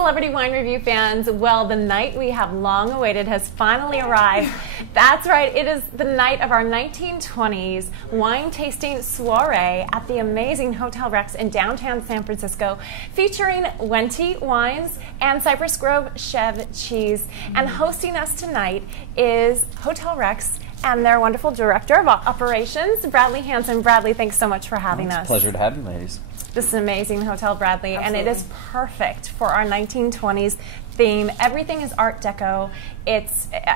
Celebrity Wine Review fans. Well, the night we have long awaited has finally arrived. That's right, it is the night of our 1920s wine tasting soiree at the amazing Hotel Rex in downtown San Francisco, featuring Wente wines and Cypress Grove Chev cheese. And hosting us tonight is Hotel Rex and their wonderful Director of Operations, Bradley Hanson. Bradley, thanks so much for having us. It's a pleasure to have you, ladies. This is an amazing hotel, Bradley, Absolutely. and it is perfect for our 1920s theme. Everything is Art Deco. It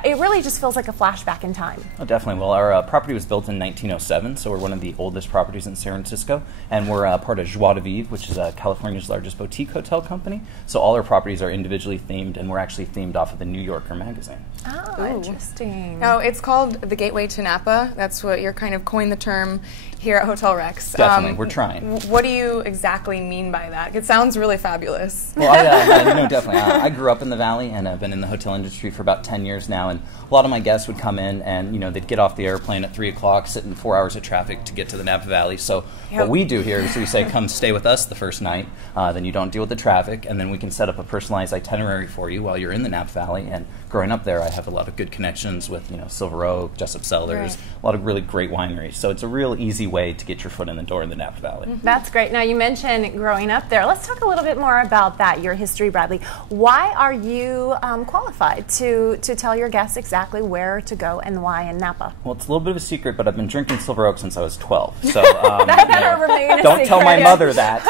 really just feels like a flashback in time. Oh, definitely. Well, our property was built in 1907, so we're one of the oldest properties in San Francisco, and we're part of Joie de Vivre, which is California's largest boutique hotel company. So all our properties are individually themed, and we're actually themed off of the New Yorker magazine. Oh, Ooh. interesting. No, it's called the Gateway to Napa. That's what you're kind of coined the term here at Hotel Rex. Definitely, we're trying. What do you exactly mean by that? It sounds really fabulous. Well, definitely. I grew up in the Valley, and I've been in the hotel industry for about 10 years now, and a lot of my guests would come in, and they'd get off the airplane at 3 o'clock, sit in 4 hours of traffic to get to the Napa Valley. So what we do here is we say, come stay with us the first night, then you don't deal with the traffic, and then we can set up a personalized itinerary for you while you're in the Napa Valley. And growing up there, I have a lot of good connections with Silver Oak, Jessup Cellars, a lot of really great wineries. So it's a real easy way to get your foot in the door in the Napa Valley. That's great. Now, you mentioned growing up there. Let's talk a little bit more about that, your history, Bradley. Why are you qualified to tell your guests exactly where to go and why in Napa? Well, it's a little bit of a secret, but I've been drinking Silver Oak since I was 12. So that better remain a don't secret. tell my mother that.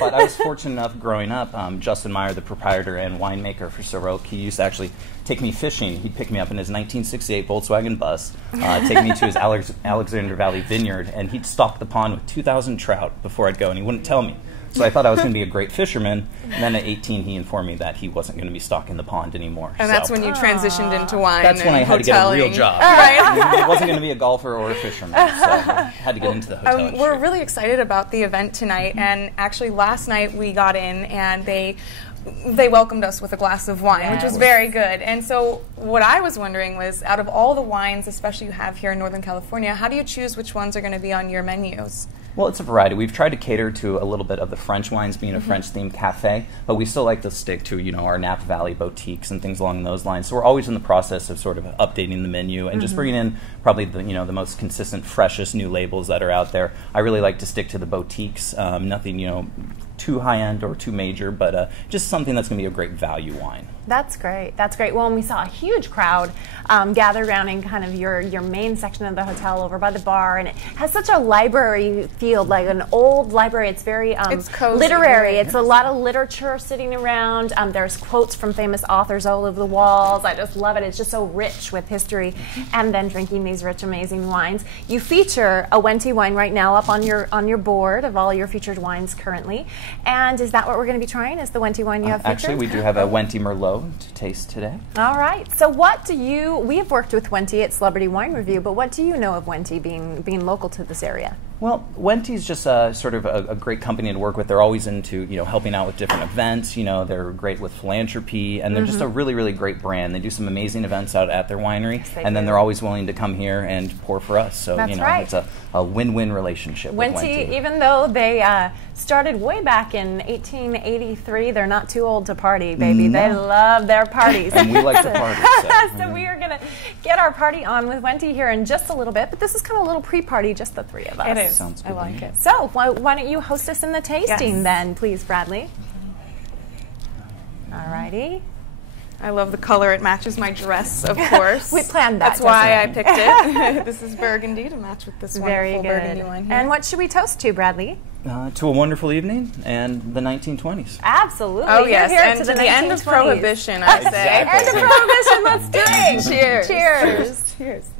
But I was fortunate enough growing up. Justin Meyer, the proprietor and winemaker for Silver Oak, he used to actually take me fishing. He'd pick me up in his 1968 Volkswagen bus, take me to his Alexander Valley vineyard, and he'd stock the pond with 2,000 trout before I'd go, and he wouldn't tell me. So I thought I was going to be a great fisherman, and then at 18 he informed me that he wasn't going to be stocking the pond anymore. And that's when you transitioned into wine. That's when I had to get a real job. Right. I wasn't going to be a golfer or a fisherman, so I had to get into the hotel industry. We're really excited about the event tonight, and actually last night we got in and they welcomed us with a glass of wine, which was very good. And so what I was wondering was, out of all the wines, especially you have here in Northern California, how do you choose which ones are going to be on your menus? Well, it's a variety. We've tried to cater to a little bit of the French wines, being a French-themed cafe, but we still like to stick to, our Napa Valley boutiques and things along those lines. So we're always in the process of sort of updating the menu and just bringing in probably the, the most consistent, freshest new labels that are out there. I really like to stick to the boutiques, nothing, too high-end or too major, but just something that's going to be a great value wine. That's great. That's great. Well, and we saw a huge crowd gather around in kind of your main section of the hotel over by the bar, and it has such a library feel, like an old library. It's very it's cozy, literary. right? It's a lot of literature sitting around. There's quotes from famous authors all over the walls. I just love it. It's just so rich with history, and then drinking these rich, amazing wines. You feature a Wente wine right now up on your board of all your featured wines currently. And is that what we're going to be trying? Is the Wente wine you have featured? Actually, we do have a Wente Merlot to taste today. All right. So we have worked with Wente at Celebrity Wine Review, but what do you know of Wente being local to this area? Well, Wente's just sort of a great company to work with. They're always into, helping out with different events. They're great with philanthropy, and they're just a really, really great brand. They do some amazing events out at their winery, and then they're always willing to come here and pour for us. So, it's a win-win relationship with Wente. Even though they started way back in 1883, they're not too old to party, baby. No. They love their parties. And we like to party. So we are going to get our party on with Wente here in just a little bit, but this is kind of a little pre-party, just the three of us. It is. Sounds good. I like it. So why don't you host us in the tasting then, please, Bradley? All righty. I love the color. It matches my dress, of course. We planned that. That's why I picked it. This is burgundy to match with this wonderful burgundy wine here. And what should we toast to, Bradley? To a wonderful evening and the 1920s. Absolutely. Oh, yes. Here And to the the end of Prohibition, I say. End of Prohibition. Let's drink. Cheers. Cheers. Cheers.